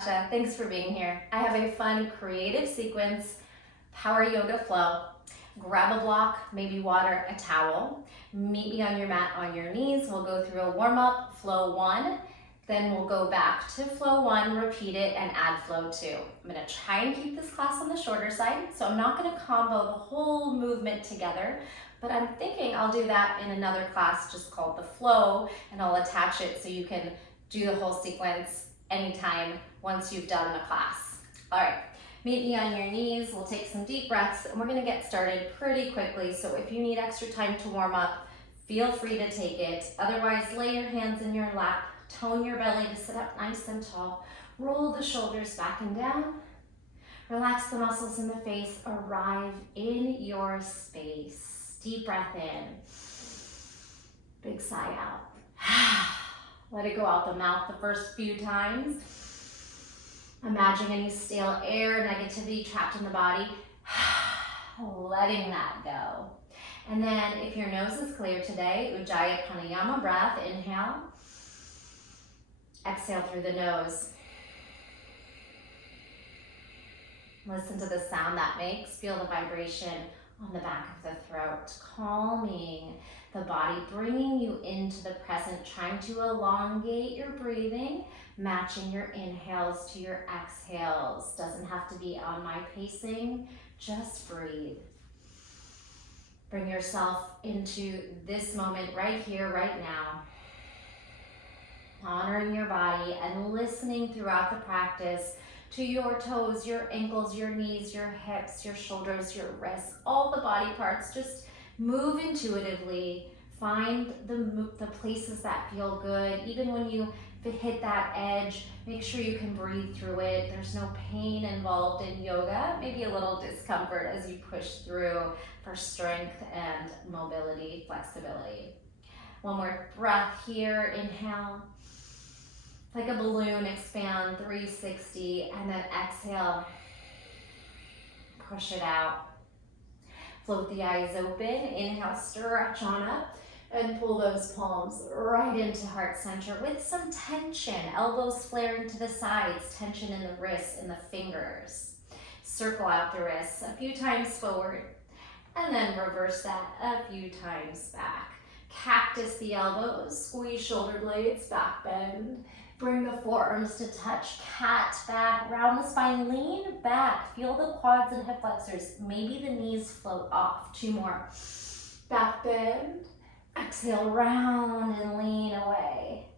Natasha, thanks for being here. I have a fun, creative sequence, power yoga flow. Grab a block, maybe water, a towel. Meet me on your mat on your knees. We'll go through a warm up, flow 1. Then we'll go back to flow 1, repeat it, and add flow 2. I'm gonna try and keep this class on the shorter side, so I'm not gonna combo the whole movement together, but I'm thinking I'll do that in another class just called the flow, and I'll attach it so you can do the whole sequence anytime once you've done the class. All right, meet me on your knees. We'll take some deep breaths, and we're gonna get started pretty quickly, so if you need extra time to warm up, feel free to take it. Otherwise, lay your hands in your lap. Tone your belly to sit up nice and tall. Roll the shoulders back and down. Relax the muscles in the face. Arrive in your space. Deep breath in. Big sigh out. Let it go out the mouth the first few times. Imagine any stale air, negativity trapped in the body. Letting that go. And then if your nose is clear today, Ujjayi Pranayama breath. Inhale. Exhale through the nose. Listen to the sound that makes. Feel the vibration on the back of the throat, calming the body, bringing you into the present, trying to elongate your breathing, matching your inhales to your exhales. Doesn't have to be on my pacing, just breathe. Bring yourself into this moment right here, right now. Honoring your body and listening throughout the practice to your toes, your ankles, your knees, your hips, your shoulders, your wrists, all the body parts. Just move intuitively. Find the places that feel good. Even when you hit that edge, make sure you can breathe through it. There's no pain involved in yoga, maybe a little discomfort as you push through for strength and mobility, flexibility. One more breath here, inhale. Like a balloon, expand 360, and then exhale, push it out. Float the eyes open, inhale, stretch on up, and pull those palms right into heart center with some tension. Elbows flaring to the sides, tension in the wrists and the fingers. Circle out the wrists a few times forward, and then reverse that a few times back. Cactus the elbows, squeeze shoulder blades, back bend. Bring the forearms to touch, cat back, round the spine, lean back. Feel the quads and hip flexors. Maybe the knees float off. 2 more. Back bend. Exhale, round and lean away.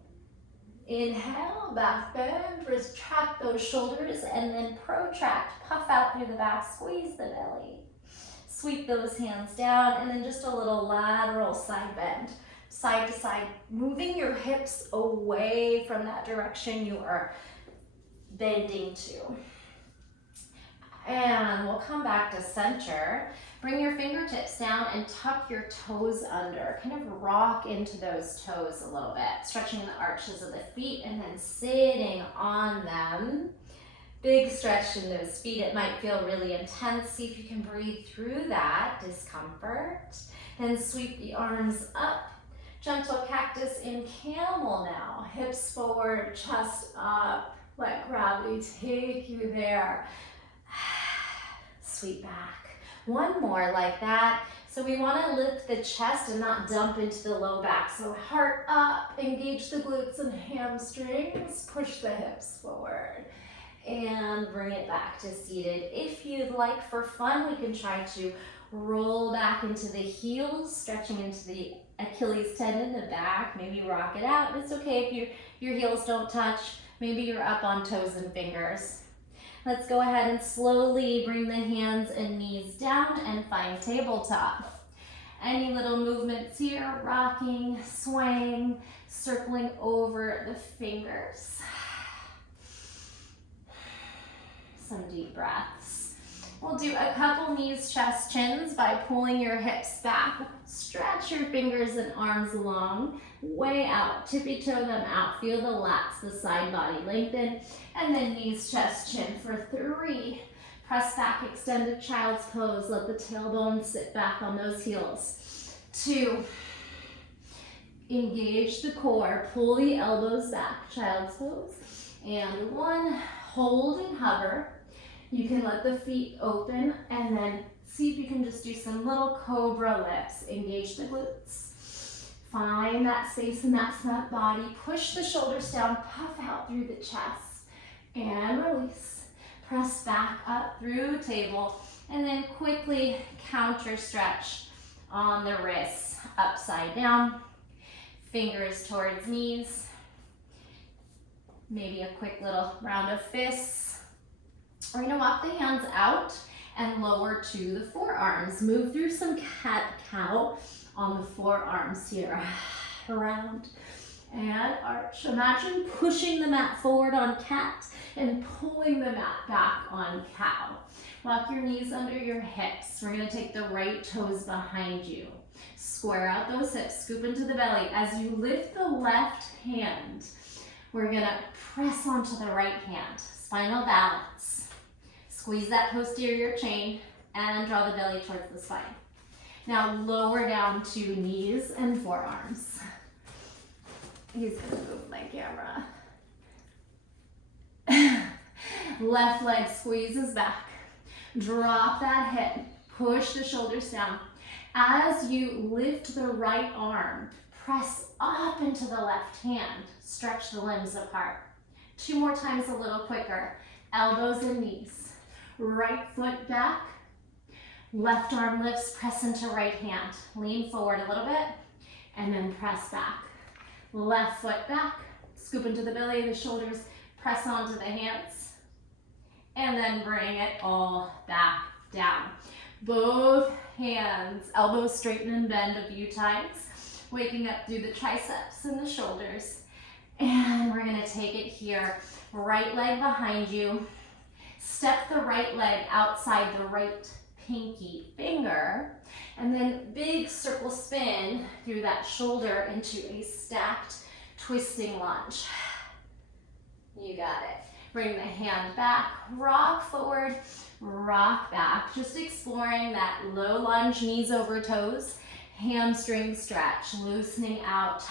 Inhale, back bend, retract those shoulders, and then protract. Puff out through the back, squeeze the belly. Sweep those hands down, and then just a little lateral side bend. Side to side, moving your hips away from that direction you are bending to. And we'll come back to center. Bring your fingertips down and tuck your toes under. Kind of rock into those toes a little bit, stretching the arches of the feet and then sitting on them. Big stretch in those feet. It might feel really intense. See if you can breathe through that discomfort. Then sweep the arms up. Gentle cactus in camel now. Hips forward, chest up. Let gravity take you there. Sweep back. One more like that. So we want to lift the chest and not dump into the low back. So heart up, engage the glutes and hamstrings. Push the hips forward. And bring it back to seated. If you'd like, for fun, we can try to roll back into the heels, stretching into the Achilles tendon, the back. Maybe rock it out. It's okay if your heels don't touch. Maybe you're up on toes and fingers. Let's go ahead and slowly bring the hands and knees down and find tabletop. Any little movements here, rocking, swaying, circling over the fingers. Some deep breaths. We'll do a couple knees, chest, chins by pulling your hips back. Stretch your fingers and arms long, way out. Tippy toe them out. Feel the lats, the side body lengthen. And then knees, chest, chin for 3. Press back, extended child's pose. Let the tailbone sit back on those heels. 2. Engage the core. Pull the elbows back, child's pose. And 1. Hold and hover. You can let the feet open and then see if you can just do some little cobra lifts. Engage the glutes. Find that space in that front body. Push the shoulders down, puff out through the chest. And release. Press back up through table. And then quickly counter stretch on the wrists. Upside down. Fingers towards knees. Maybe a quick little round of fists. We're gonna walk the hands out and lower to the forearms. Move through some cat-cow on the forearms here. Around and arch. Imagine pushing the mat forward on cat and pulling the mat back on cow. Walk your knees under your hips. We're gonna take the right toes behind you. Square out those hips, scoop into the belly. As you lift the left hand, we're gonna press onto the right hand. Spinal balance. Squeeze that posterior chain and draw the belly towards the spine. Now lower down to knees and forearms. He's gonna move my camera. Left leg squeezes back. Drop that hip. Push the shoulders down. As you lift the right arm, press up into the left hand. Stretch the limbs apart. 2 more times a little quicker. Elbows and knees. Right foot back. Left arm lifts, press into right hand. Lean forward a little bit and then press back. Left foot back. Scoop into the belly, the shoulders, press onto the hands. And then bring it all back down. Both hands, elbows straighten and bend a few times. Waking up through the triceps and the shoulders. And we're gonna take it here. Right leg behind you. Step the right leg outside the right pinky finger. And then big circle spin through that shoulder into a stacked twisting lunge. You got it. Bring the hand back, rock forward, rock back. Just exploring that low lunge, knees over toes, hamstring stretch, loosening out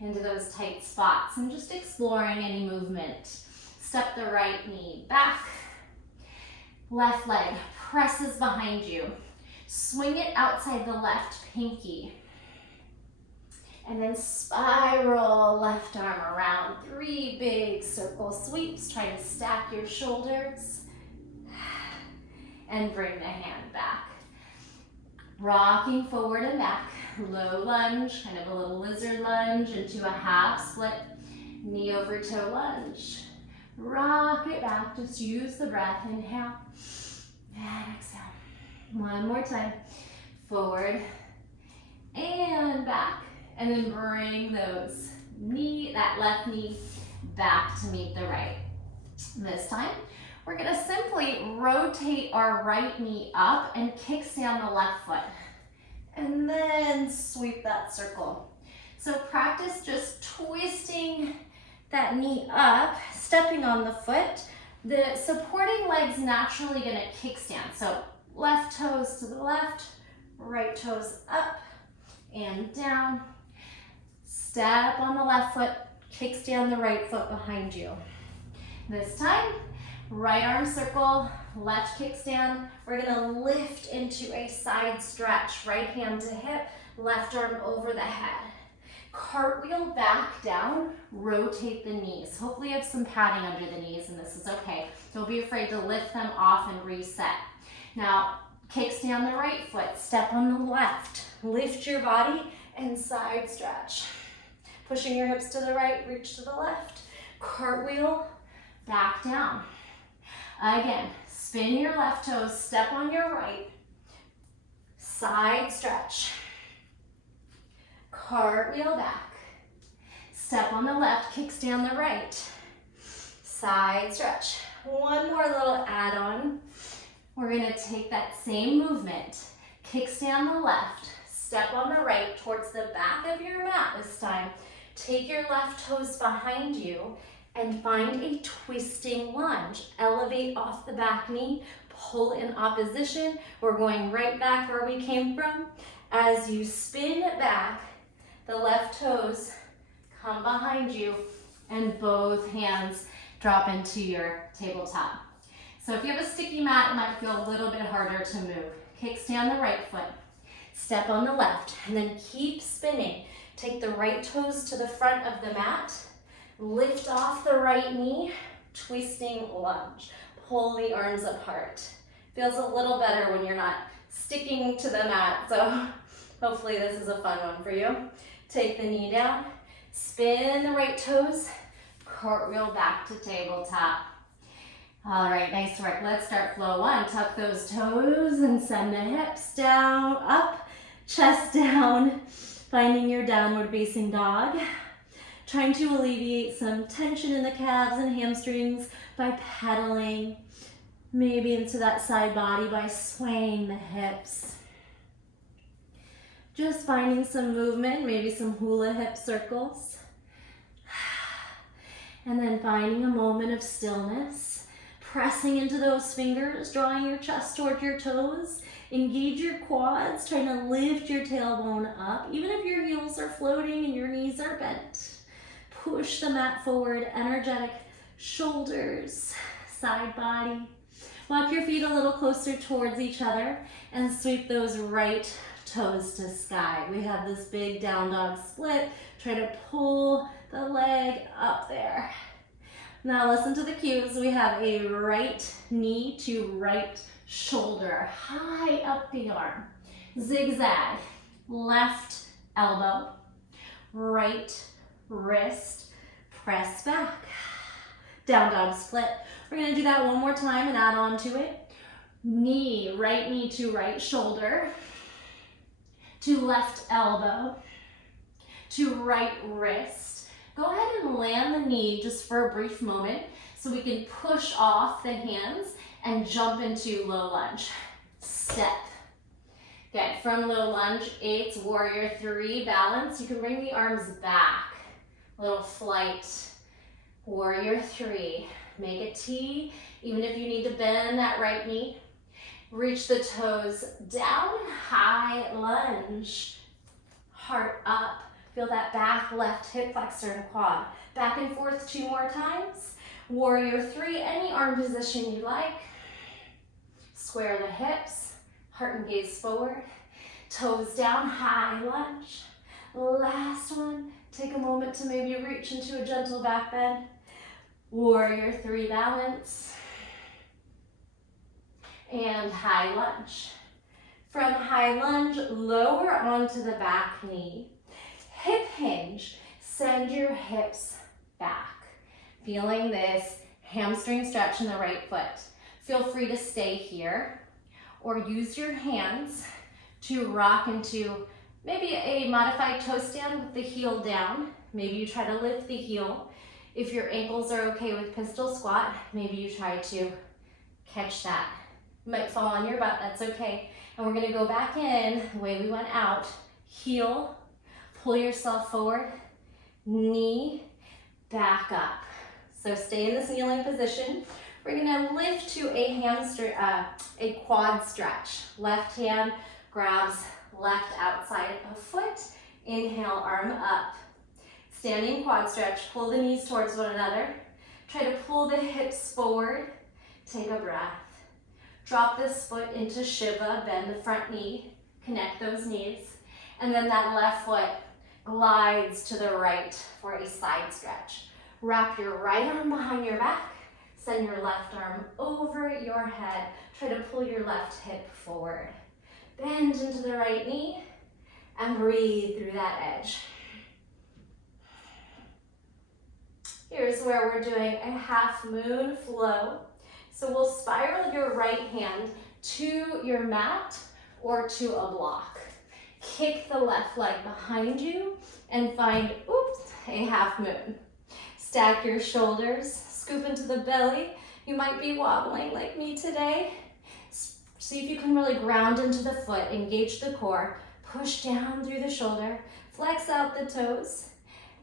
into those tight spots and just exploring any movement. Step the right knee back. Left leg presses behind you. Swing it outside the left pinky. And then spiral left arm around. 3 big circle sweeps. Try to stack your shoulders. And bring the hand back. Rocking forward and back. Low lunge, kind of a little lizard lunge into a half split. Knee over toe lunge. Rock it back. Just use the breath. Inhale. And exhale. 1 more time. Forward and back. And then bring that left knee back to meet the right. This time, we're gonna simply rotate our right knee up and kickstand the left foot. And then sweep that circle. So practice just twisting that knee up, stepping on the foot. The supporting leg's naturally gonna kickstand. So left toes to the left, right toes up and down. Step on the left foot, kickstand the right foot behind you. This time, right arm circle, left kickstand. We're gonna lift into a side stretch, right hand to hip, left arm over the head. Cartwheel back down, rotate the knees. Hopefully you have some padding under the knees and this is okay. Don't be afraid to lift them off and reset. Now, kickstand the right foot, step on the left. Lift your body and side stretch. Pushing your hips to the right, reach to the left. Cartwheel, back down. Again, spin your left toes, step on your right. Side stretch. Cartwheel back. Step on the left, kickstand the right. Side stretch. 1 more little add-on. We're gonna take that same movement, kickstand the left, step on the right towards the back of your mat this time. Take your left toes behind you and find a twisting lunge. Elevate off the back knee, pull in opposition. We're going right back where we came from. As you spin back, the left toes come behind you and both hands drop into your tabletop. So if you have a sticky mat, it might feel a little bit harder to move. Kickstand the right foot, step on the left, and then keep spinning. Take the right toes to the front of the mat, lift off the right knee, twisting lunge. Pull the arms apart. Feels a little better when you're not sticking to the mat, so hopefully this is a fun one for you. Take the knee down, spin the right toes, cartwheel back to tabletop. All right, nice work. Let's start flow one. Tuck those toes and send the hips down, up, chest down, finding your downward facing dog. Trying to alleviate some tension in the calves and hamstrings by pedaling, maybe into that side body by swaying the hips. Just finding some movement, maybe some hula hip circles. And then finding a moment of stillness, pressing into those fingers, drawing your chest towards your toes. Engage your quads, trying to lift your tailbone up, even if your heels are floating and your knees are bent. Push the mat forward, energetic shoulders, side body. Walk your feet a little closer towards each other and sweep those right toes to sky. We have this big down dog split. Try to pull the leg up there. Now listen to the cues. We have a right knee to right shoulder, high up the arm. Zigzag, left elbow, right wrist, press back. Down dog split. We're gonna do that one more time and add on to it. Knee, right knee to right shoulder, to left elbow, to right wrist. Go ahead and land the knee just for a brief moment so we can push off the hands and jump into low lunge. Step. Good, from low lunge, it's warrior three, balance. You can bring the arms back. Little flight, warrior three. Make a T, even if you need to bend that right knee. Reach the toes down, high lunge. Heart up. Feel that back left hip flexor and quad. Back and forth 2 more times. Warrior three, any arm position you like. Square the hips, heart and gaze forward. Toes down, high lunge. Last one, take a moment to maybe reach into a gentle back bend. Warrior three, balance. And high lunge. From high lunge, lower onto the back knee. Hip hinge, send your hips back. Feeling this hamstring stretch in the right foot. Feel free to stay here or use your hands to rock into maybe a modified toe stand with the heel down. Maybe you try to lift the heel. If your ankles are okay with pistol squat, maybe you try to catch that. You might fall on your butt, that's okay. And we're gonna go back in the way we went out. Heel, pull yourself forward, knee, back up. So stay in this kneeling position. We're gonna lift to a quad stretch. Left hand grabs left outside of foot. Inhale, arm up. Standing quad stretch, pull the knees towards one another. Try to pull the hips forward. Take a breath. Drop this foot into Shiva, bend the front knee, connect those knees. And then that left foot glides to the right for a side stretch. Wrap your right arm behind your back. Send your left arm over your head. Try to pull your left hip forward. Bend into the right knee and breathe through that edge. Here's where we're doing a half moon flow. So we'll spiral your right hand to your mat or to a block. Kick the left leg behind you and find, a half moon. Stack your shoulders, scoop into the belly. You might be wobbling like me today. See if you can really ground into the foot, engage the core, push down through the shoulder, flex out the toes.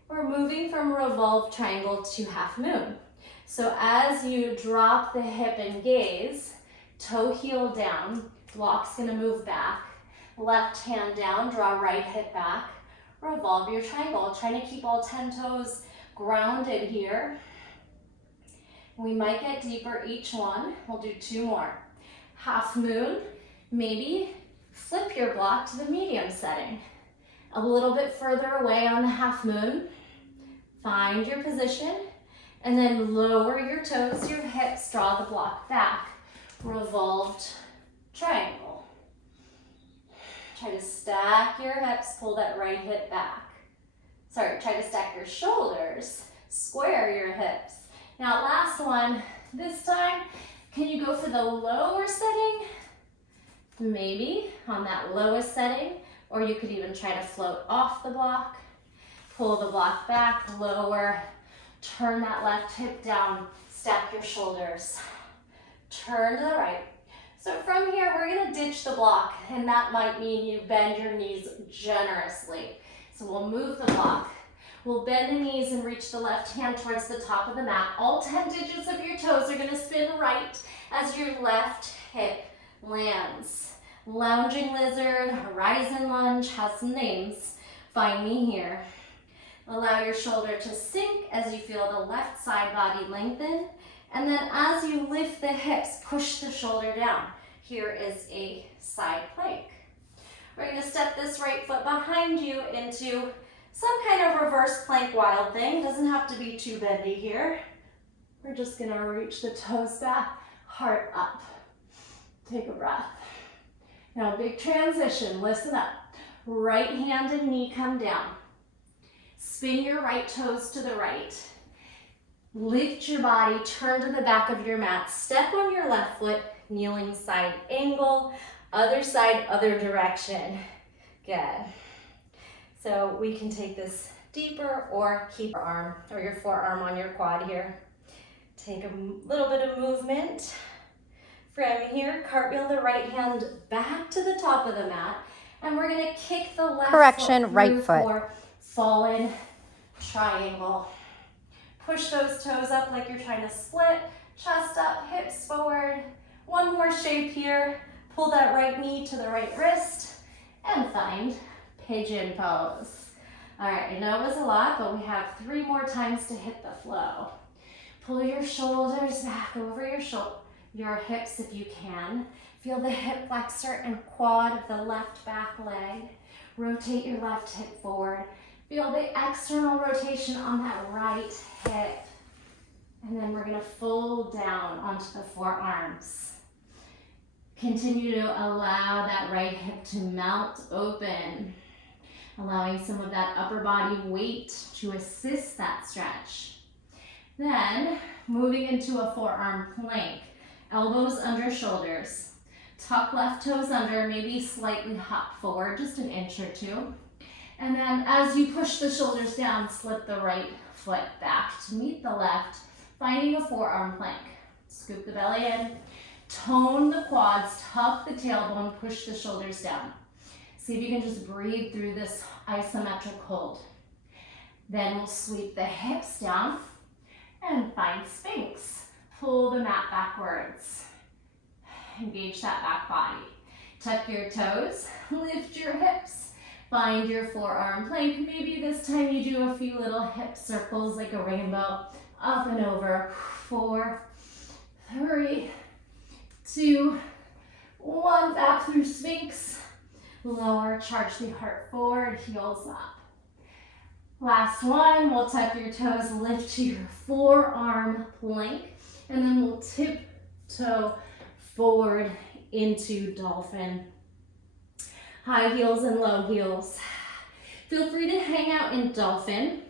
We're moving from revolved triangle to half moon. So as you drop the hip and gaze, toe heel down, block's gonna move back. Left hand down, draw right hip back. Revolve your triangle, trying to keep all 10 toes grounded here. We might get deeper each one. We'll do 2 more. Half moon, maybe flip your block to the medium setting. A little bit further away on the half moon, find your position, and then lower your toes, your hips, draw the block back. Revolved triangle. Try to stack your hips, pull that right hip back. Sorry, try to stack your shoulders, square your hips. Now last one, this time, can you go for the lower setting? Maybe on that lowest setting, or you could even try to float off the block. Pull the block back, lower, turn that left hip down, stack your shoulders. Turn to the right. So from here, we're gonna ditch the block, and that might mean you bend your knees generously. So we'll move the block. We'll bend the knees and reach the left hand towards the top of the mat. All 10 digits of your toes are gonna spin right as your left hip lands. Lounging lizard, horizon lunge, has some names. Find me here. Allow your shoulder to sink as you feel the left side body lengthen. And then as you lift the hips, push the shoulder down. Here is a side plank. We're gonna step this right foot behind you into some kind of reverse plank wild thing. Doesn't have to be too bendy here. We're just gonna reach the toes back, heart up. Take a breath. Now big transition, listen up. Right hand and knee come down. Spin your right toes to the right. Lift your body, turn to the back of your mat. Step on your left foot, kneeling side angle. Other side, other direction. Good. So we can take this deeper or keep your arm or your forearm on your quad here. Take a little bit of movement. From here, cartwheel the right hand back to the top of the mat. And we're gonna kick the left foot right foot. For fallen triangle. Push those toes up like you're trying to split. Chest up, hips forward. One more shape here. Pull that right knee to the right wrist and find pigeon pose. All right, I know it was a lot, but we have 3 more times to hit the flow. Pull your shoulders back over your hips if you can. Feel the hip flexor and quad of the left back leg. Rotate your left hip forward. Feel the external rotation on that right hip. And then we're gonna fold down onto the forearms. Continue to allow that right hip to melt open, allowing some of that upper body weight to assist that stretch. Then moving into a forearm plank, elbows under shoulders. Tuck left toes under, maybe slightly hop forward, just an inch or 2. And then as you push the shoulders down, slip the right foot back to meet the left, finding a forearm plank. Scoop the belly in, tone the quads, tuck the tailbone, push the shoulders down. See if you can just breathe through this isometric hold. Then we'll sweep the hips down and find Sphinx. Pull the mat backwards. Engage that back body. Tuck your toes, lift your hips. Find your forearm plank. Maybe this time you do a few little hip circles like a rainbow. Up and over. 4, 3, 2, 1. Back through Sphinx. Lower, charge the heart forward, heels up. Last one, we'll tuck your toes, lift to your forearm plank, and then we'll tiptoe forward into dolphin. High heels and low heels. Feel free to hang out in dolphin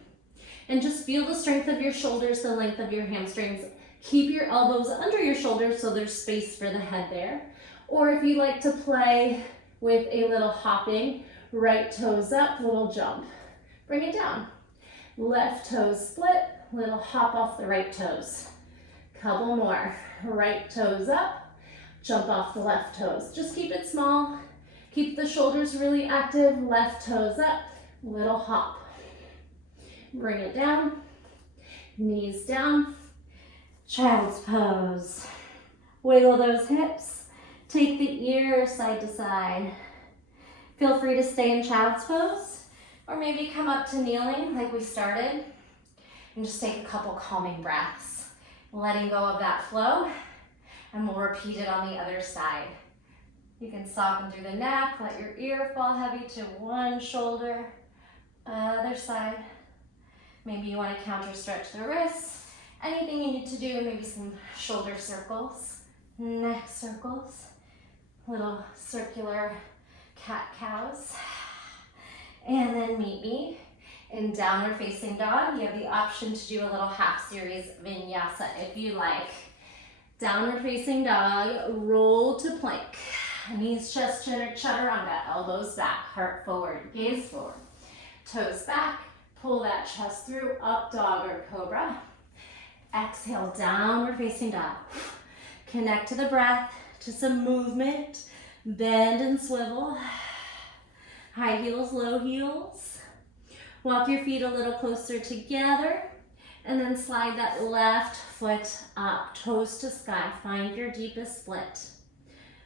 and just feel the strength of your shoulders, the length of your hamstrings. Keep your elbows under your shoulders so there's space for the head there. Or if you like to play with a little hopping, right toes up, little jump. Bring it down. Left toes split, little hop off the right toes. Couple more. Right toes up, jump off the left toes. Just keep it small. Keep the shoulders really active. Left toes up, little hop. Bring it down. Knees down. Child's pose. Wiggle those hips. Take the ear side to side. Feel free to stay in child's pose, or maybe come up to kneeling like we started, and just take a couple calming breaths. letting go of that flow, and we'll repeat it on the other side. You can soften through the neck, let your ear fall heavy to one shoulder, other side. Maybe you want to counter stretch the wrists. Anything you need to do, maybe some shoulder circles, neck circles, little circular cat-cows. And then meet me in downward facing dog. You have the option to do a little half series vinyasa if you like. Downward facing dog, roll to plank. Knees, chest, chin, or chaturanga. Elbows back, heart forward, gaze forward. Toes back, pull that chest through, up dog or cobra. Exhale, downward facing dog. Connect to the breath, to some movement. Bend and swivel. High heels, low heels. Walk your feet a little closer together. And then slide that left foot up, toes to sky. Find your deepest split.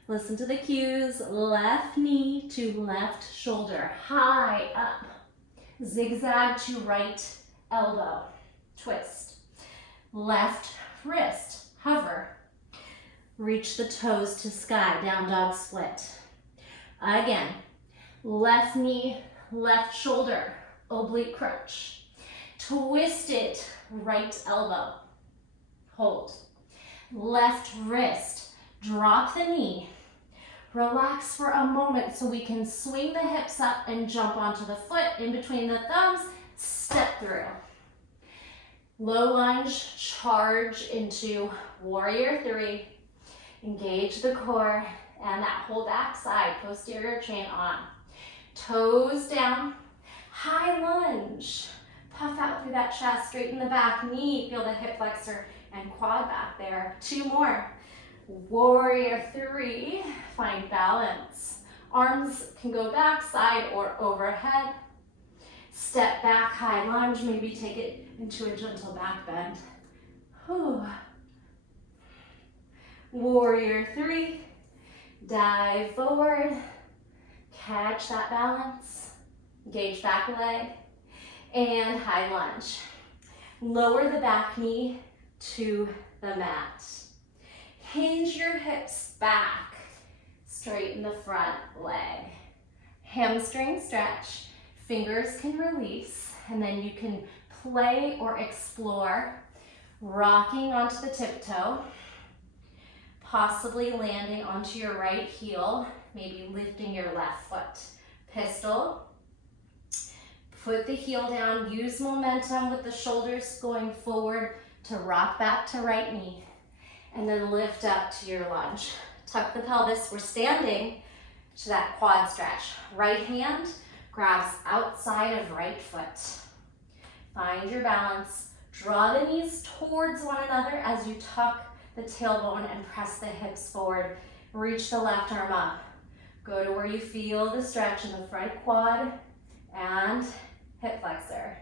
Listen to the cues. Left knee to left shoulder. High up. Zigzag to right elbow. Twist. Left wrist. Hover. Reach the toes to sky. Down dog split. Again. Left knee, left shoulder. Oblique crunch. Twist it. Right elbow. Hold. Left wrist. Drop the knee. Relax for a moment so we can swing the hips up and jump onto the foot in between the thumbs. Step through. Low lunge, charge into warrior three. Engage the core and that whole back side, posterior chain on. Toes down, high lunge. Puff out through that chest, straighten the back knee, feel the hip flexor and quad back there. Two more. Warrior three, find balance. Arms can go back, side or overhead. Step back, high lunge, maybe take it into a gentle back bend. Whew. Warrior three, dive forward, catch that balance, engage back leg, and high lunge. Lower the back knee to the mat. Hinge your hips back, straighten the front leg. Hamstring stretch, fingers can release, and then you can play or explore, rocking onto the tiptoe, possibly landing onto your right heel, maybe lifting your left foot. Pistol, put the heel down, use momentum with the shoulders going forward to rock back to right knee, and then lift up to your lunge. Tuck the pelvis, we're standing to that quad stretch. Right hand grabs outside of right foot. Find your balance, draw the knees towards one another as you tuck the tailbone and press the hips forward. Reach the left arm up. Go to where you feel the stretch in the front quad and hip flexor.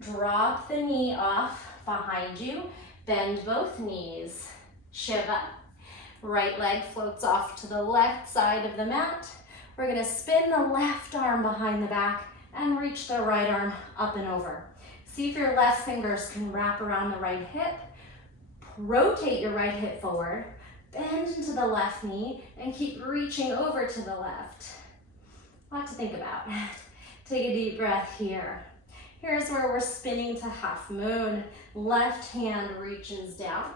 Drop the knee off behind you. Bend both knees. Shiva. Right leg floats off to the left side of the mat. We're going to spin the left arm behind the back and reach the right arm up and over. See if your left fingers can wrap around the right hip. Rotate your right hip forward. Bend into the left knee and keep reaching over to the left. A lot to think about. Take a deep breath here. Here's where we're spinning to half moon. Left hand reaches down.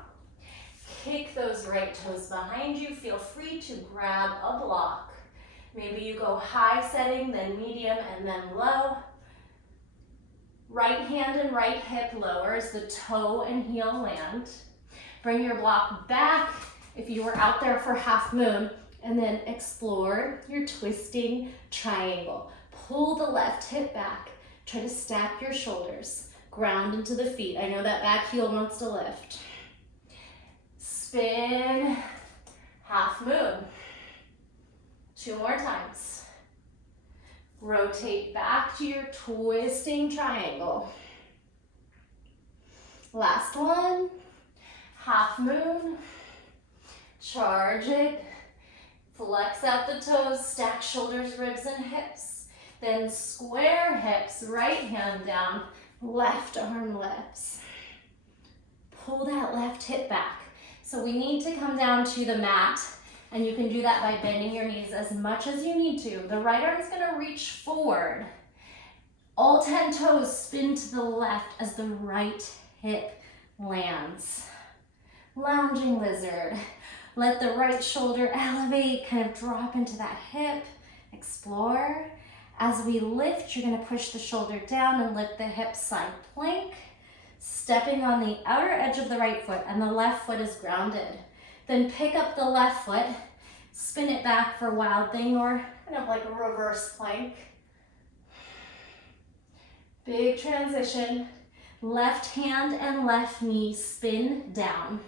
Kick those right toes behind you. Feel free to grab a block. Maybe you go high setting, then medium, and then low. Right hand and right hip lowers, the toe and heel land. Bring your block back if you were out there for half moon, and then explore your twisting triangle. Pull the left hip back. Try to stack your shoulders. Ground into the feet. I know that back heel wants to lift. Spin, half moon. Two more times. Rotate back to your twisting triangle. Last one. Half moon. Charge it. Flex out the toes, stack shoulders, ribs, and hips. Then square hips, right hand down, left arm lifts. pull that left hip back. So we need to come down to the mat, and you can do that by bending your knees as much as you need to. The right arm is gonna reach forward. All 10 toes spin to the left as the right hip lands. Lounging lizard. Let the right shoulder elevate, kind of drop into that hip. Explore. As we lift, you're gonna push the shoulder down and lift the hip, side plank. Stepping on the outer edge of the right foot, and the left foot is grounded. Then pick up the left foot, spin it back for Wild Thing, or kind of like a reverse plank. Big transition. Left hand and left knee spin down.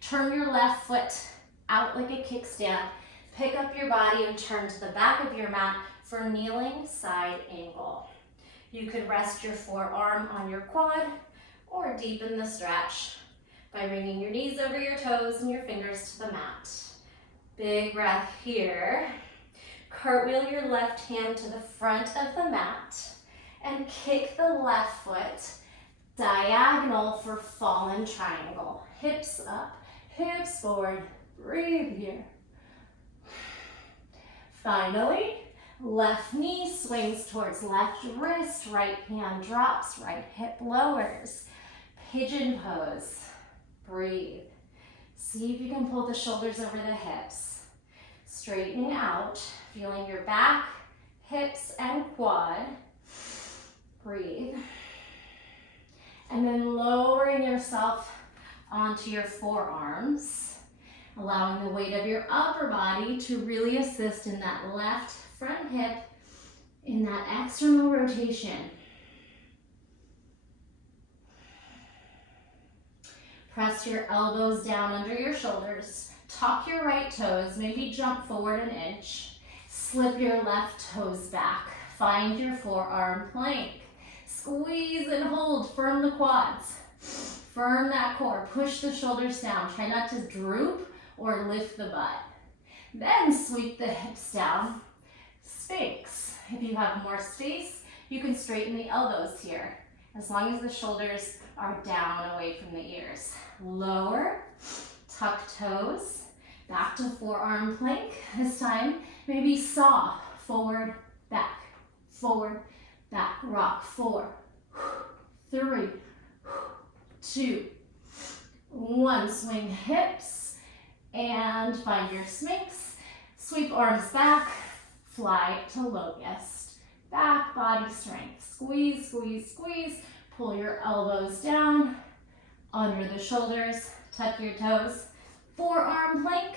Turn your left foot out like a kickstand. Pick up your body and turn to the back of your mat for kneeling side angle. You could rest your forearm on your quad or deepen the stretch by bringing your knees over your toes and your fingers to the mat. Big breath here. Cartwheel your left hand to the front of the mat and kick the left foot diagonal for fallen triangle. Hips up, hips forward. Breathe here. Finally, left knee swings towards left wrist, right hand drops, right hip lowers. Pigeon pose. Breathe. See if you can pull the shoulders over the hips. Straightening out, feeling your back, hips, and quad. Breathe. And then lowering yourself onto your forearms, allowing the weight of your upper body to really assist in that left front hip, in that external rotation. Press your elbows down under your shoulders. Tuck your right toes, maybe jump forward an inch. Slip your left toes back. Find your forearm plank. Squeeze and hold, firm the quads. Firm that core, push the shoulders down. Try not to droop or lift the butt. Then sweep the hips down. Sphinx. If you have more space, you can straighten the elbows here, as long as the shoulders are down away from the ears. Lower, tuck toes, back to forearm plank. This time, maybe saw, forward, back, rock, 4, 3, 2, 1. Swing hips and find your Sphinx. Sweep arms back, fly to locust. Back body strength. Squeeze, squeeze, squeeze. Pull your elbows down, under the shoulders, tuck your toes. Forearm plank,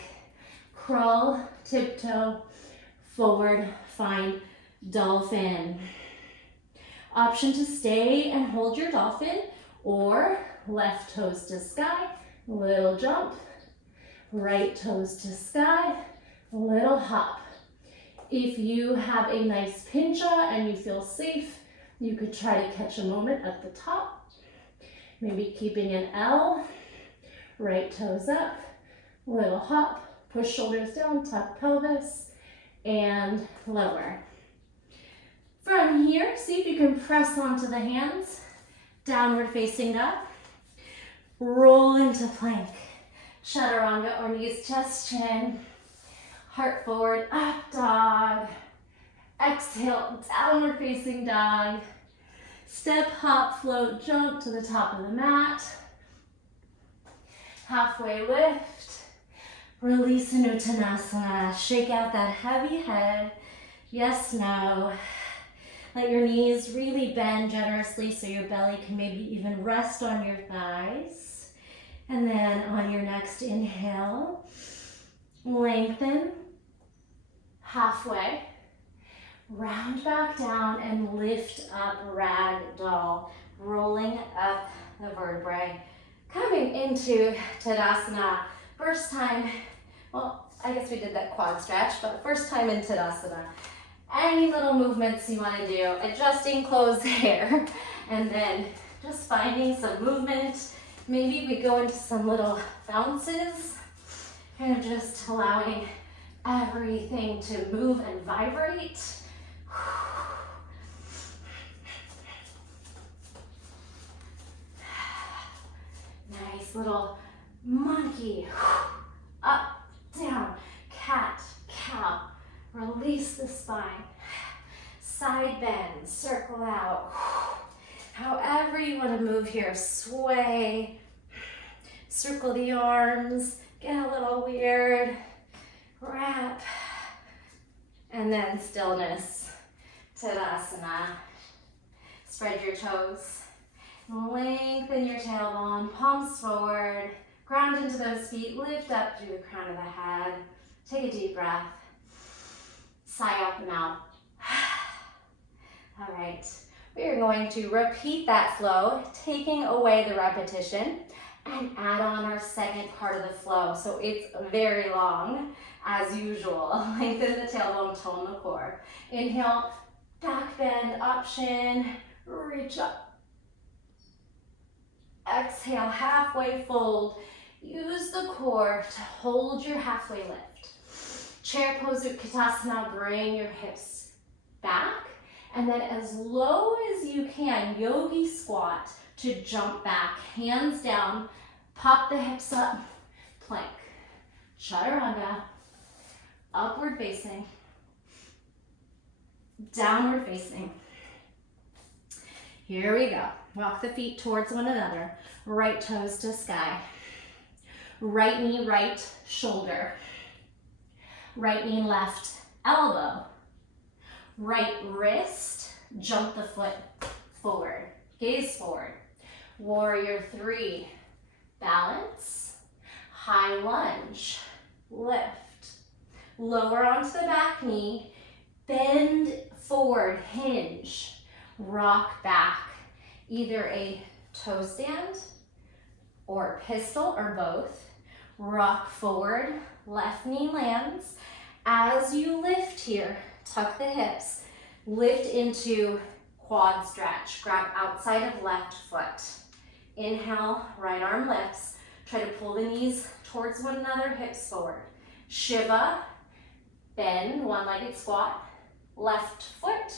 crawl, tiptoe, forward, find dolphin. Option to stay and hold your dolphin, or left toes to sky, little jump, right toes to sky, little hop. If you have a nice pincha and you feel safe, you could try to catch a moment at the top, maybe keeping an L, right toes up, little hop, push shoulders down, tuck pelvis, and lower. From here, see if you can press onto the hands, downward facing dog, roll into plank, chaturanga or knees, chest, chin, heart forward, up dog. Exhale, downward facing dog. Step, hop, float, jump to the top of the mat. Halfway lift. Release into Uttanasana. Shake out that heavy head. Yes, no. Let your knees really bend generously so your belly can maybe even rest on your thighs. And then on your next inhale, lengthen. Halfway. Round back down and lift up, ragdoll, rolling up the vertebrae. Coming into Tadasana. First time, well, I guess we did that quad stretch, but first time in Tadasana. Any little movements you want to do, adjusting clothes here, and then just finding some movement. Maybe we go into some little bounces, kind of just allowing everything to move and vibrate. Nice. little monkey. Up, down, cat, cow. Release the spine. Side bend, circle out. However you want to move here, sway, circle the arms, get a little weird, wrap, and then stillness, Tadasana. Spread your toes, lengthen your tailbone, palms forward, ground into those feet, lift up through the crown of the head. Take a deep breath, sigh out the mouth. All right, we are going to repeat that flow, taking away the repetition, and add on our second part of the flow. So it's very long, as usual. Lengthen the tailbone, tone the core. Inhale, back bend, option, reach up. Exhale, halfway fold. Use the core to hold your halfway lift. Chair pose Utkatasana, bring your hips back. And then as low as you can, yogi squat to jump back, hands down, pop the hips up, plank, chaturanga, upward facing, downward facing. Here we go. Walk the feet towards one another, right toes to sky. Right knee, right shoulder. Right knee, left elbow. Right wrist, jump the foot forward, gaze forward. Warrior 3, balance, high lunge, lift. Lower onto the back knee, bend forward, hinge, rock back. Either a toe stand or pistol or both. Rock forward, left knee lands. As you lift here, tuck the hips, lift into quad stretch. Grab outside of left foot. Inhale, right arm lifts. Try to pull the knees towards one another, hips forward. Shiva, bend, one-legged squat. Left foot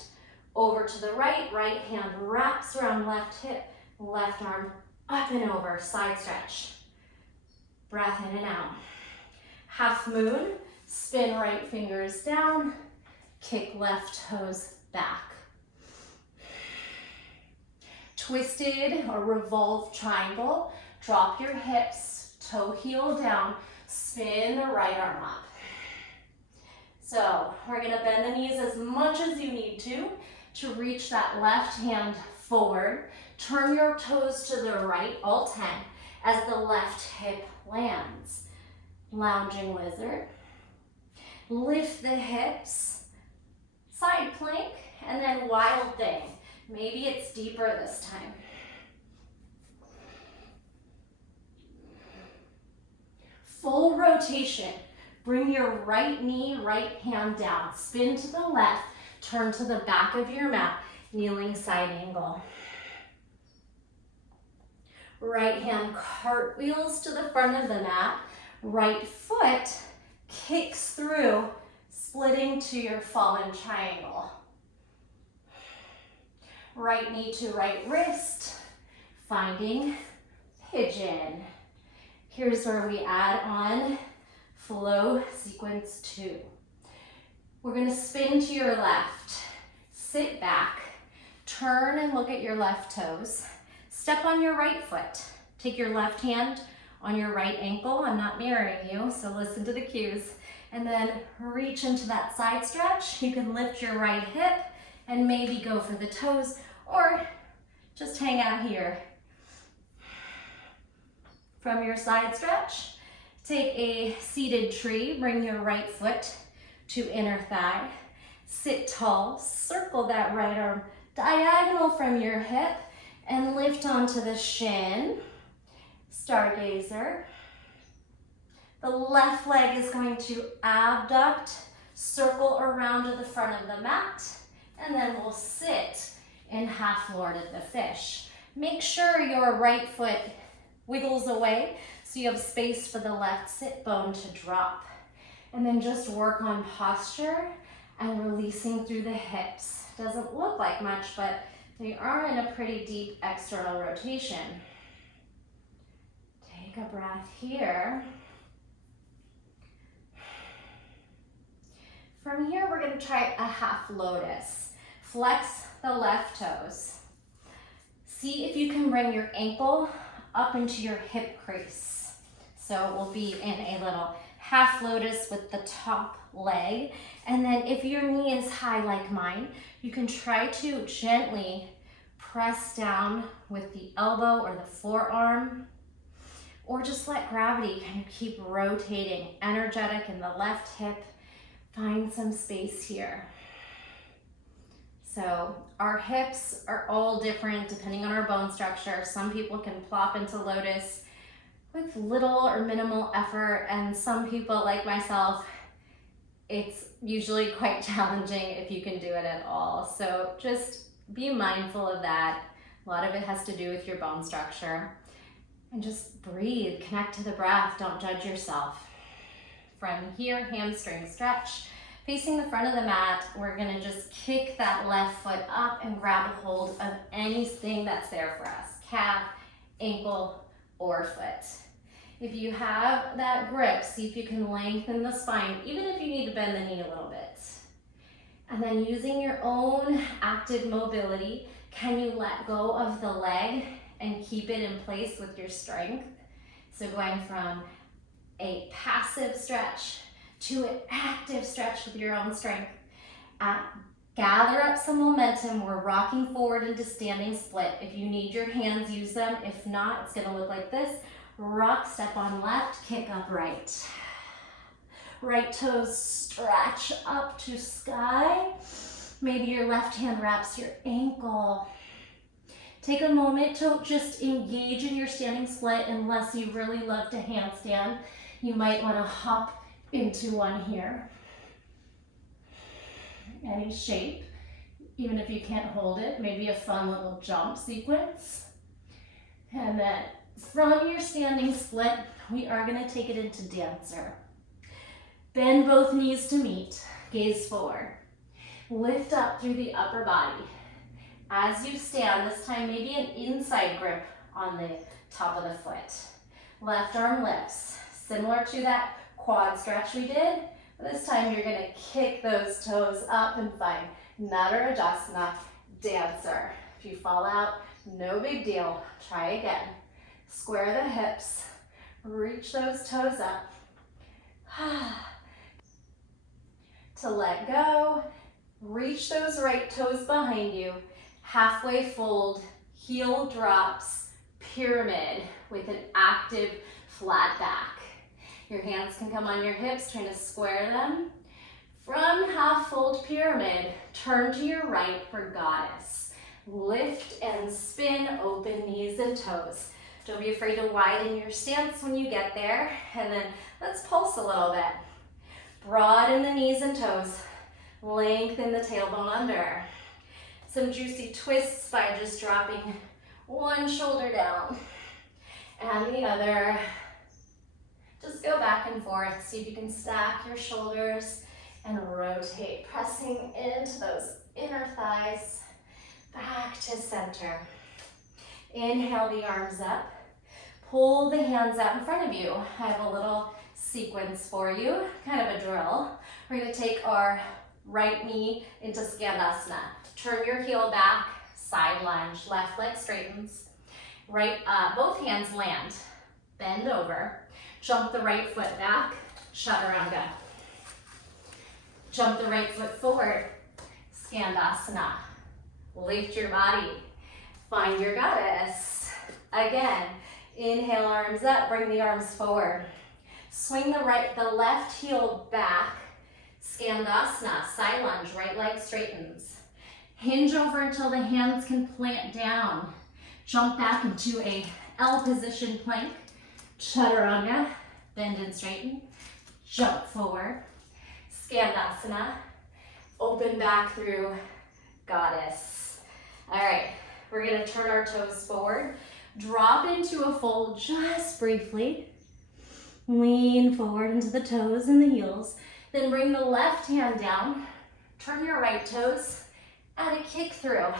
over to the right, right hand wraps around left hip, left arm up and over, side stretch. Breath in and out. Half moon, spin right fingers down, kick left toes back. Twisted or revolved triangle, drop your hips, toe heel down, spin the right arm up. So we're gonna bend the knees as much as you need to reach that left hand forward. Turn your toes to the right, all 10, as the left hip lands. Lounging lizard. Lift the hips, side plank, and then wild thing. Maybe it's deeper this time. Full rotation. Bring your right knee, right hand down. Spin to the left, turn to the back of your mat, kneeling side angle. Right hand cartwheels to the front of the mat. Right foot kicks through, splitting to your fallen triangle. Right knee to right wrist, finding pigeon. Here's where we add on flow sequence 2. We're gonna spin to your left, sit back, turn and look at your left toes. Step on your right foot. Take your left hand on your right ankle. I'm not mirroring you, so listen to the cues. And then reach into that side stretch. You can lift your right hip and maybe go for the toes or just hang out here. From your side stretch, take a seated tree. Bring your right foot to inner thigh. Sit tall, circle that right arm diagonal from your hip and lift onto the shin. Stargazer. The left leg is going to abduct, circle around to the front of the mat, and then we'll sit in half lord of the fish. Make sure your right foot wiggles away so you have space for the left sit bone to drop. And then just work on posture and releasing through the hips. Doesn't look like much, but they are in a pretty deep external rotation. Take Take a breath here. From here, we're gonna try a half lotus. Flex the left toes. See if you can bring your ankle up into your hip crease. So we'll be in a little half lotus with the top leg. And then if your knee is high like mine, you can try to gently press down with the elbow or the forearm, or just let gravity kind of keep rotating, energetic in the left hip. Find some space here. So our hips are all different depending on our bone structure. Some people can plop into lotus with little or minimal effort, and some people like myself, it's usually quite challenging if you can do it at all. So just be mindful of that. A lot of it has to do with your bone structure. And just breathe, connect to the breath, don't judge yourself. From here, hamstring stretch. Facing the front of the mat, we're gonna just kick that left foot up and grab a hold of anything that's there for us, calf, ankle, or foot. If you have that grip, see if you can lengthen the spine, even if you need to bend the knee a little bit. And then using your own active mobility, can you let go of the leg and keep it in place with your strength? So going from a passive stretch to an active stretch with your own strength. Gather up some momentum. We're rocking forward into standing split. If you need your hands, use them. If not, it's gonna look like this. Rock, step on left, kick up right. Right toes stretch up to sky. Maybe your left hand wraps your ankle. Take a moment to just engage in your standing split. Unless you really love to handstand, you might wanna hop into one here. Any shape, even if you can't hold it, maybe a fun little jump sequence. And then from your standing split, we are gonna take it into dancer. Bend both knees to meet, gaze forward. Lift up through the upper body. As you stand, this time maybe an inside grip on the top of the foot. Left arm lifts, similar to that quad stretch we did. This time you're gonna kick those toes up and find Natasha, dancer. If you fall out, no big deal. Try again. Square the hips, reach those toes up. To let go, reach those right toes behind you. Halfway fold, heel drops, pyramid with an active flat back. Your hands can come on your hips, trying to square them. From half fold pyramid, turn to your right for goddess. Lift and spin, open knees and toes. Don't be afraid to widen your stance when you get there. And then let's pulse a little bit. Broaden the knees and toes. Lengthen the tailbone under. Some juicy twists by just dropping one shoulder down and the other. Just go back and forth. See if you can stack your shoulders and rotate, pressing into those inner thighs. Back to center. Inhale the arms up. Pull the hands out in front of you. I have a little sequence for you, kind of a drill. We're gonna take our right knee into Skandasana. Turn your heel back, side lunge. Left leg straightens. Both hands land. Bend over. Jump the right foot back, chaturanga. Jump the right foot forward, Skandasana. Lift your body, find your goddess. Again, inhale, arms up, bring the arms forward. Swing the left heel back, Skandasana, side lunge, right leg straightens. Hinge over until the hands can plant down. Jump back into a L position plank. Chaturanga, bend and straighten, jump forward, Skandasana, open back through goddess. All right, we're gonna turn our toes forward, drop into a fold just briefly, lean forward into the toes and the heels, then bring the left hand down, turn your right toes, add a kick through.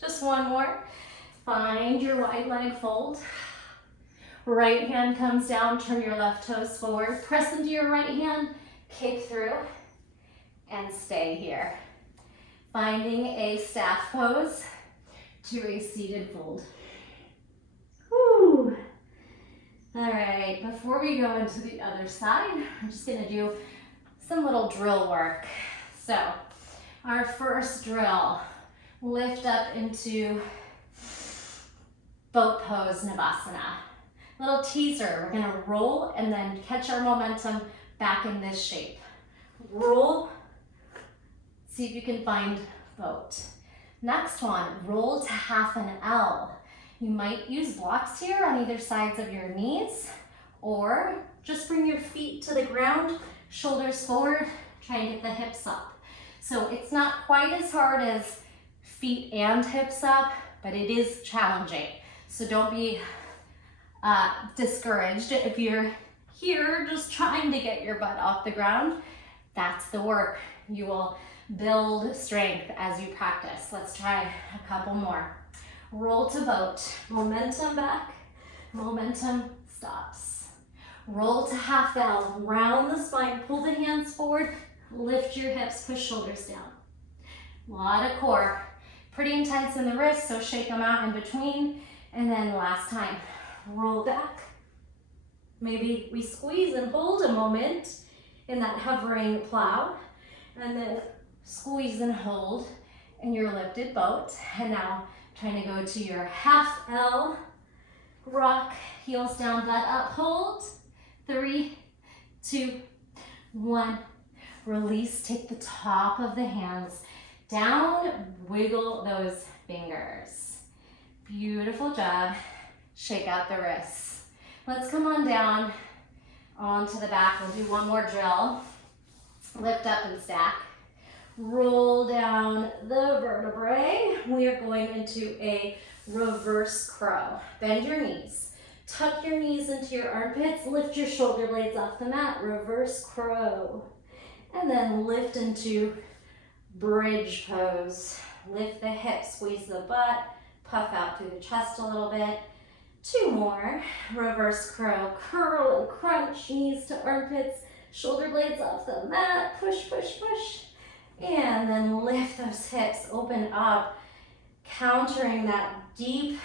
Just one more, find your wide leg fold. Right hand comes down, turn your left toes forward, press into your right hand, kick through, and stay here. Finding a staff pose to a seated fold. Whew. All right, before we go into the other side, I'm just gonna do some little drill work. So, our first drill, lift up into boat pose, Navasana. Little teaser, we're gonna roll and then catch our momentum back in this shape. Roll, see if you can find boat. Next one, roll to half an L. You might use blocks here on either sides of your knees, or just bring your feet to the ground, shoulders forward, try and get the hips up. So it's not quite as hard as feet and hips up, but it is challenging. So don't be discouraged if you're here just trying to get your butt off the ground. That's the work. You will build strength as you practice. Let's try a couple more. Roll to boat, momentum back, momentum stops. Roll to half L, round the spine, pull the hands forward, lift your hips, push shoulders down. A lot of core, pretty intense in the wrists, so shake them out in between. And then last time, roll back. Maybe we squeeze and hold a moment in that hovering plow, and then squeeze and hold in your lifted boat. And now trying to go to your half L, rock, heels down, butt up, hold. 3, 2, 1. Release, take the top of the hands down, wiggle those fingers. Beautiful job. Shake out the wrists. Let's come on down onto the back. We'll do one more drill. Lift up and stack. Roll down the vertebrae. We are going into a reverse crow. Bend your knees. Tuck your knees into your armpits. Lift your shoulder blades off the mat. Reverse crow. And then lift into bridge pose. Lift the hips, squeeze the butt, puff out through the chest a little bit. 2 more. Reverse crow. Curl and crunch, knees to armpits, shoulder blades off the mat. Push, push, push. And then lift those hips, open up, countering that deep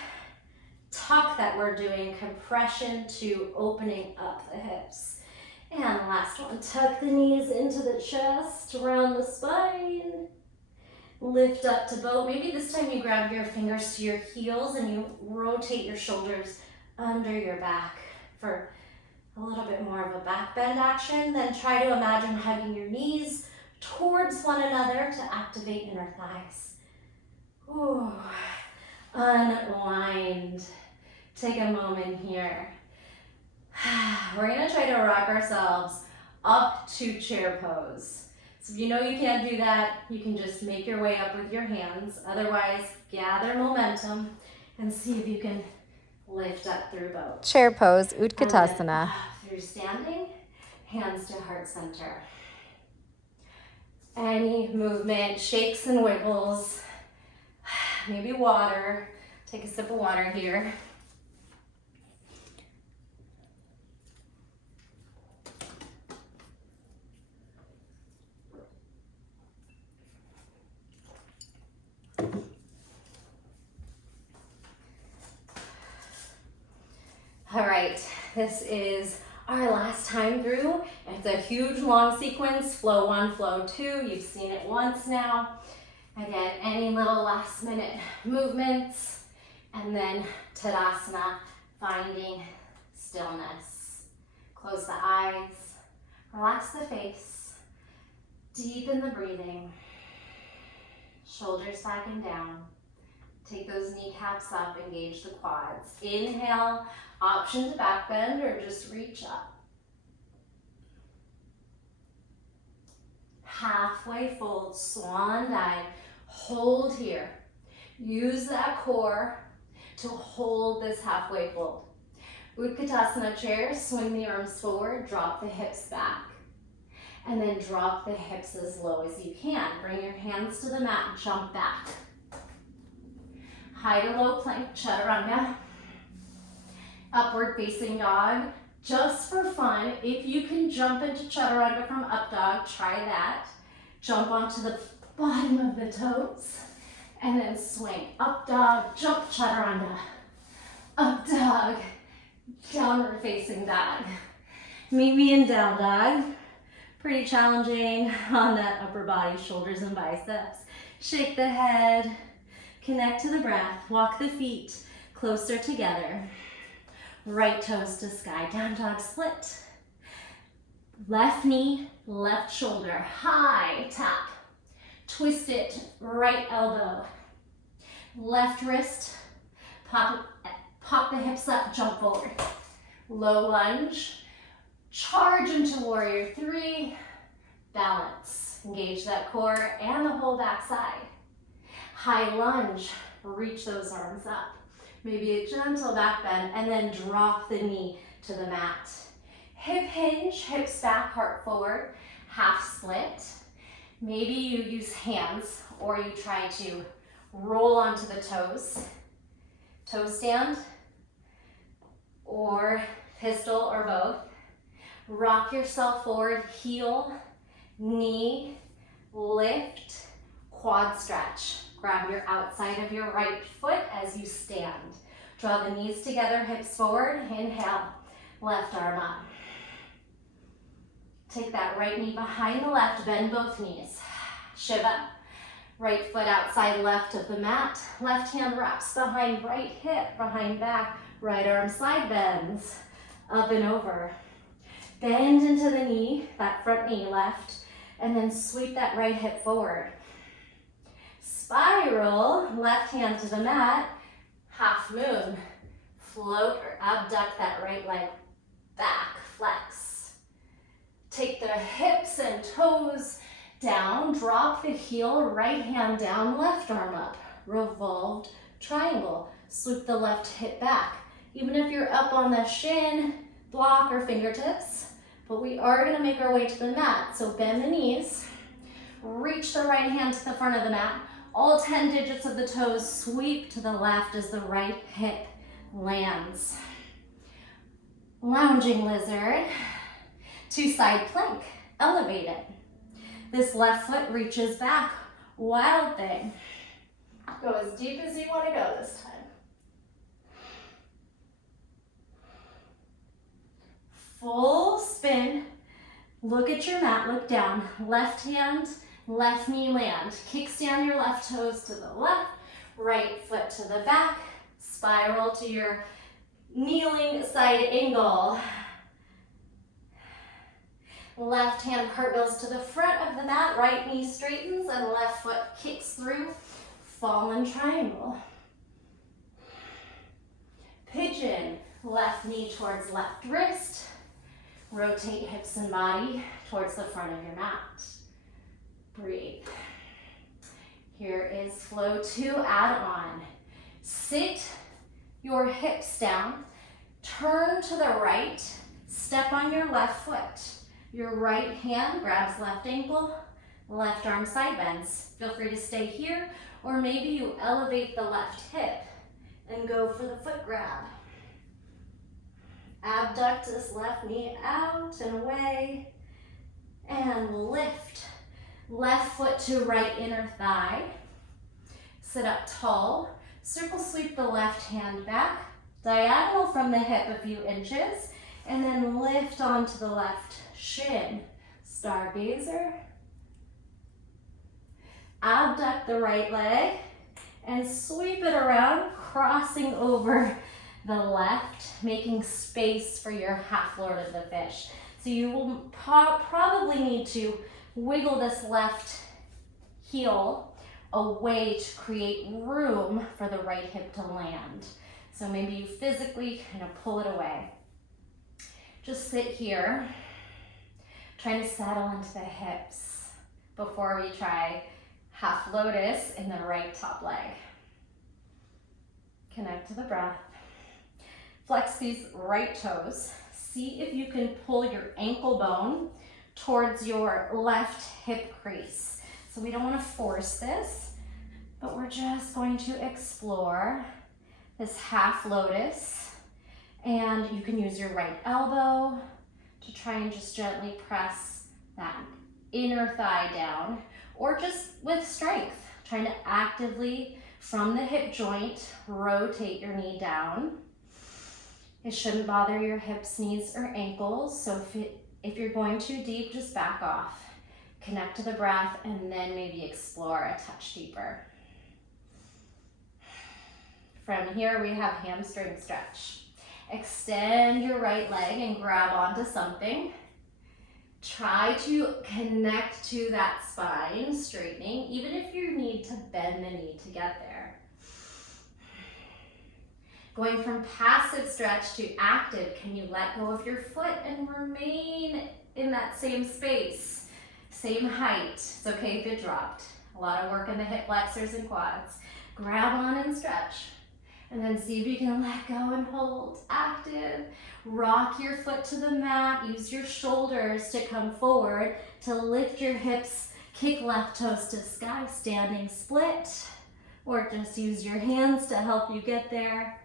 tuck that we're doing, compression to opening up the hips. And last one, tuck the knees into the chest, round the spine. Lift up to boat. Maybe this time you grab your fingers to your heels and you rotate your shoulders under your back for a little bit more of a back bend action. Then try to imagine hugging your knees towards one another to activate inner thighs. Ooh. Unwind. Take a moment here. We're gonna try to rock ourselves up to chair pose. So if you know you can't do that, you can just make your way up with your hands. Otherwise, gather momentum and see if you can lift up through both. Chair pose, Utkatasana. Through standing, hands to heart center. Any movement, shakes and wiggles, maybe water. Take a sip of water here. All right, this is our last time through. It's a huge long sequence, flow 1, flow 2. You've seen it once now. Again, any little last minute movements, and then Tadasana, finding stillness. Close the eyes, relax the face, deepen the breathing, shoulders back and down. Take those kneecaps up, engage the quads. Inhale, option to back bend or just reach up. Halfway fold, swan dive. Hold here. Use that core to hold this halfway fold. Utkatasana chair, swing the arms forward, drop the hips back. And then drop the hips as low as you can. Bring your hands to the mat, jump back. High to low plank, chaturanga. Upward facing dog. Just for fun, if you can jump into chaturanga from up dog, try that. Jump onto the bottom of the toes and then swing. Up dog, jump chaturanga. Up dog, downward facing dog. Meet me in down dog. Pretty challenging on that upper body, shoulders and biceps. Shake the head, connect to the breath, walk the feet closer together. Right toes to sky, down dog split. Left knee, left shoulder, high tap. Twist it, right elbow. Left wrist, pop the hips up, jump forward. Low lunge, charge into warrior three, balance. Engage that core and the whole back side. High lunge, reach those arms up. Maybe a gentle back bend, and then drop the knee to the mat. Hip hinge, hips back, heart forward, half split. Maybe you use hands, or you try to roll onto the toes. Toe stand, or pistol, or both. Rock yourself forward, heel, knee, lift, quad stretch. Grab your outside of your right foot as you stand. Draw the knees together, hips forward. Inhale, left arm up. Take that right knee behind the left, bend both knees. Shiva. Right foot outside left of the mat. Left hand wraps behind right hip, behind back. Right arm side bends, up and over. Bend into the knee, that front knee left, and then sweep that right hip forward. Spiral, left hand to the mat, half moon. Float or abduct that right leg back, flex. Take the hips and toes down, drop the heel, right hand down, left arm up. Revolved triangle, swoop the left hip back. Even if you're up on the shin, block or fingertips, but we are gonna make our way to the mat. So bend the knees, reach the right hand to the front of the mat. All 10 digits of the toes sweep to the left as the right hip lands. Lounging lizard to side plank, elevate it. This left foot reaches back, wild thing. Go as deep as you want to go this time. Full spin, look at your mat, look down, left hand, left knee land. Kickstand your left toes to the left, right foot to the back, spiral to your kneeling side angle. Left hand cartwheels to the front of the mat, right knee straightens and left foot kicks through, fallen triangle. Pigeon, left knee towards left wrist, rotate hips and body towards the front of your mat. Breathe. Here is flow 2, add on. Sit your hips down, turn to the right, step on your left foot. Your right hand grabs left ankle, left arm side bends. Feel free to stay here, or maybe you elevate the left hip and go for the foot grab. Abduct this left knee out and away, and lift. Left foot to right inner thigh. Sit up tall. Circle sweep the left hand back. Diagonal from the hip a few inches. And then lift onto the left shin. Stargazer. Abduct the right leg. And sweep it around, crossing over the left, making space for your half lord of the fish. So you will probably need to wiggle this left heel away to create room for the right hip to land. So maybe you physically kind of pull it away. Just sit here, trying to settle into the hips before we try half lotus in the right top leg. Connect to the breath. Flex these right toes. See if you can pull your ankle bone towards your left hip crease. So we don't want to force this, but we're just going to explore this half lotus And you can use your right elbow to try and just gently press that inner thigh down, or just with strength, trying to actively from the hip joint, rotate your knee down. It shouldn't bother your hips, knees, or ankles. So if you're going too deep, just back off. Connect to the breath and then maybe explore a touch deeper. From here, we have hamstring stretch. Extend your right leg and grab onto something. Try to connect to that spine, straightening, even if you need to bend the knee to get there. Going from passive stretch to active, can you let go of your foot and remain in that same space, same height? It's okay if it dropped. A lot of work in the hip flexors and quads. Grab on and stretch. And then see if you can let go and hold, active. Rock your foot to the mat. Use your shoulders to come forward to lift your hips. Kick left toes to sky, standing split. Or just use your hands to help you get there.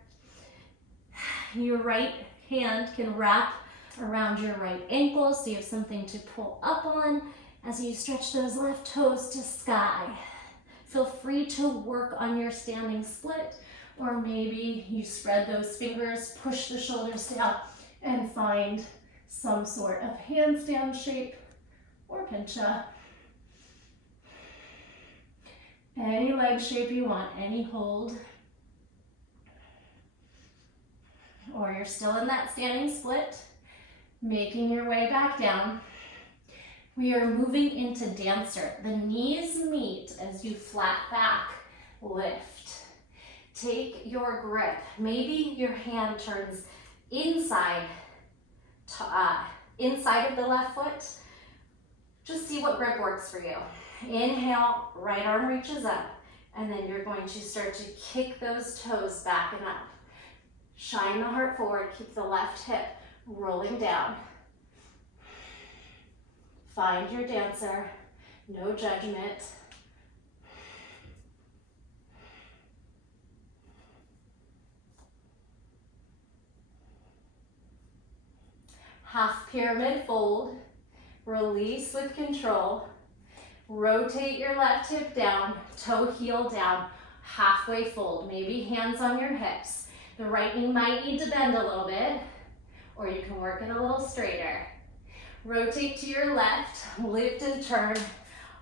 Your right hand can wrap around your right ankle so you have something to pull up on as you stretch those left toes to sky. Feel free to work on your standing split. Or maybe you spread those fingers, push the shoulders down, and find some sort of handstand shape or pincha. Any leg shape you want, any hold. Or you're still in that standing split, making your way back down. We are moving into dancer. The knees meet as you flat back, lift. Take your grip. Maybe your hand turns inside of the left foot. Just see what grip works for you. Inhale, right arm reaches up, and then you're going to start to kick those toes back and up. Shine the heart forward, keep the left hip rolling down. Find your dancer, no judgment. Half pyramid fold, release with control. Rotate your left hip down, toe heel down, halfway fold. Maybe hands on your hips. The right knee might need to bend a little bit, or you can work it a little straighter. Rotate to your left, lift and turn,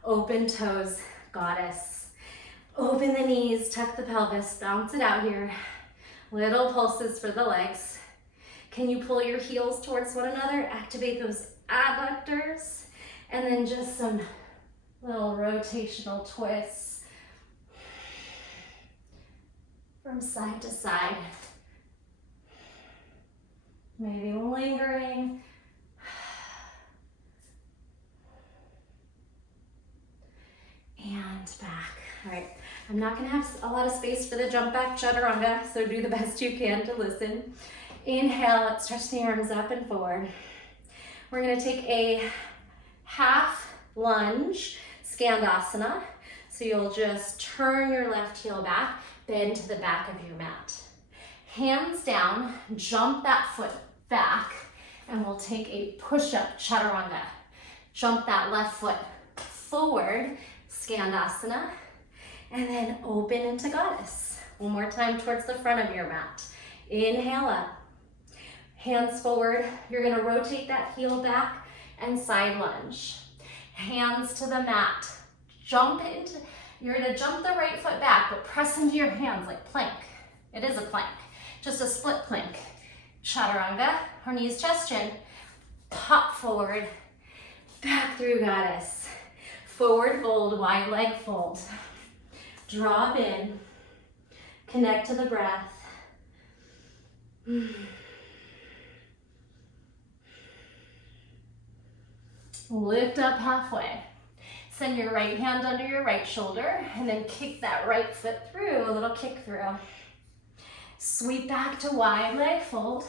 open toes, goddess. Open the knees, tuck the pelvis, bounce it out here. Little pulses for the legs. Can you pull your heels towards one another? Activate those adductors. And then just some little rotational twists from side to side. Maybe lingering. And back. All right, I'm not gonna have a lot of space for the jump back chaturanga, so do the best you can to listen. Inhale, let's stretch the arms up and forward. We're gonna take a half lunge, skandasana. So you'll just turn your left heel back, bend to the back of your mat. Hands down, jump that foot back, and we'll take a push-up chaturanga. Jump that left foot forward, skandasana, and then open into goddess. One more time towards the front of your mat. Inhale up. Hands forward, you're gonna rotate that heel back and side lunge. Hands to the mat. You're gonna jump the right foot back, but press into your hands like plank. It is a plank, just a split plank. Chaturanga, or knees, chest, chin. Pop forward, back through goddess. Forward fold, wide leg fold. Drop in, connect to the breath. Lift up halfway. Send your right hand under your right shoulder and then kick that right foot through, a little kick through. Sweep back to wide leg fold.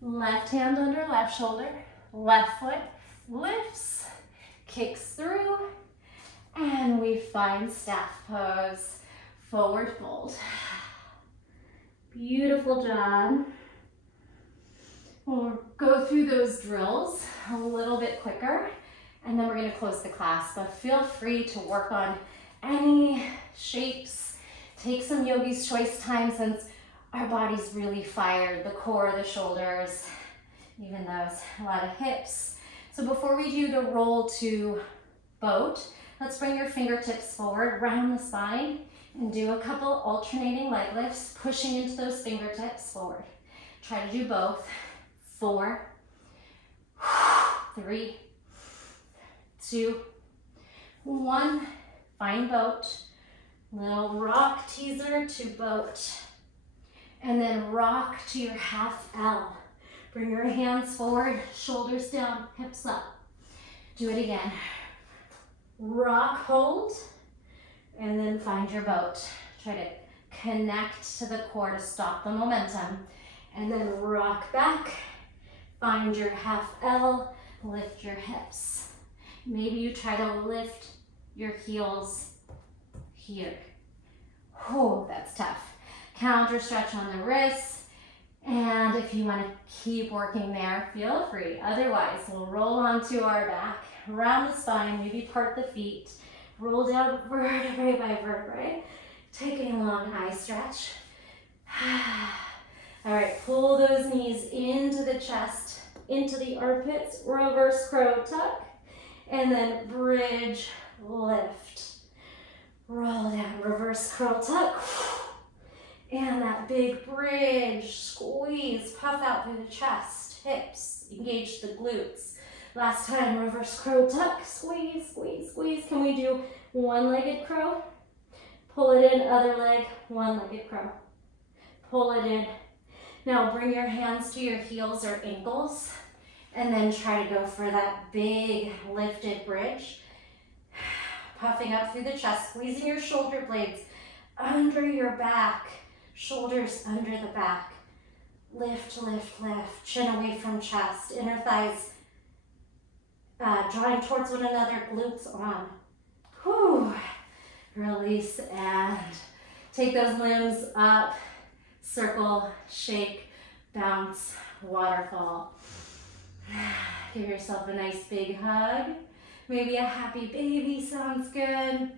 Left hand under left shoulder. Left foot lifts, kicks through, and we find staff pose, forward fold. Beautiful job. We'll go through those drills a little bit quicker, and then we're gonna close the class, but feel free to work on any shapes. Take some yogi's choice time since our body's really fired, the core, the shoulders, even those, a lot of hips. So before we do the roll to boat, let's bring your fingertips forward, round the spine, and do a couple alternating leg lifts, pushing into those fingertips forward. Try to do both. 4, 3, 2, 1. Find boat. Little rock teaser to boat. And then rock to your half L. Bring your hands forward, shoulders down, hips up. Do it again. Rock, hold, and then find your boat. Try to connect to the core to stop the momentum. And then rock back, find your half L, lift your hips. Maybe you try to lift your heels here. Oh, that's tough. Counter stretch on the wrists. And if you want to keep working there, feel free. Otherwise, we'll roll onto our back, round the spine, maybe part the feet, roll down vertebrae by vertebrae. Take a long eye stretch. All right, pull those knees into the chest, into the armpits, reverse crow tuck, and then bridge, lift. Roll down, reverse curl tuck. And that big bridge, squeeze, puff out through the chest, hips, engage the glutes. Last time, reverse crow tuck, squeeze, squeeze, squeeze. Can we do one-legged crow? Pull it in, other leg, one-legged crow. Pull it in. Now bring your hands to your heels or ankles, and then try to go for that big lifted bridge. Puffing up through the chest, squeezing your shoulder blades under your back. Shoulders under the back. Lift, lift, lift. Chin away from chest. Inner thighs drawing towards one another. Glutes on. Whew. Release and take those limbs up. Circle, shake, bounce, waterfall. Give yourself a nice big hug. Maybe a happy baby sounds good.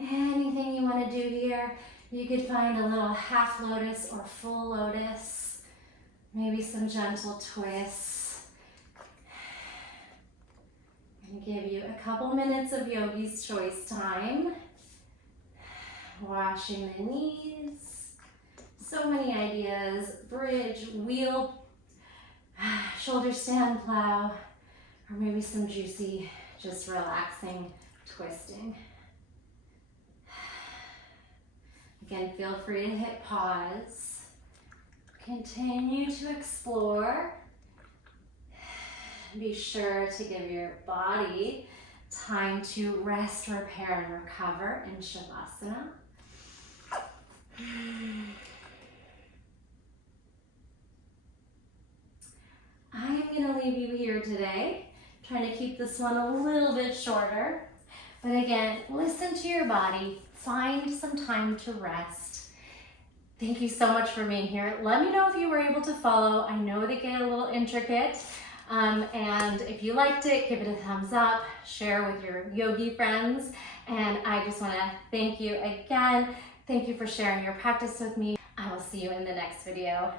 Anything you want to do here, you could find a little half lotus or full lotus, maybe some gentle twists. I'm going to give you a couple minutes of yogi's choice time. Washing the knees. So many ideas. Bridge, wheel, shoulder stand plow, or maybe some juicy, just relaxing twisting. Again, feel free to hit pause. Continue to explore. Be sure to give your body time to rest, repair, and recover in Shavasana. I am going to leave you here today, trying to keep this one a little bit shorter. But again, listen to your body. Find some time to rest. Thank you so much for being here. Let me know if you were able to follow. I know they get a little intricate. And if you liked it, give it a thumbs up, share with your yogi friends. And I just want to thank you again. Thank you for sharing your practice with me. I will see you in the next video.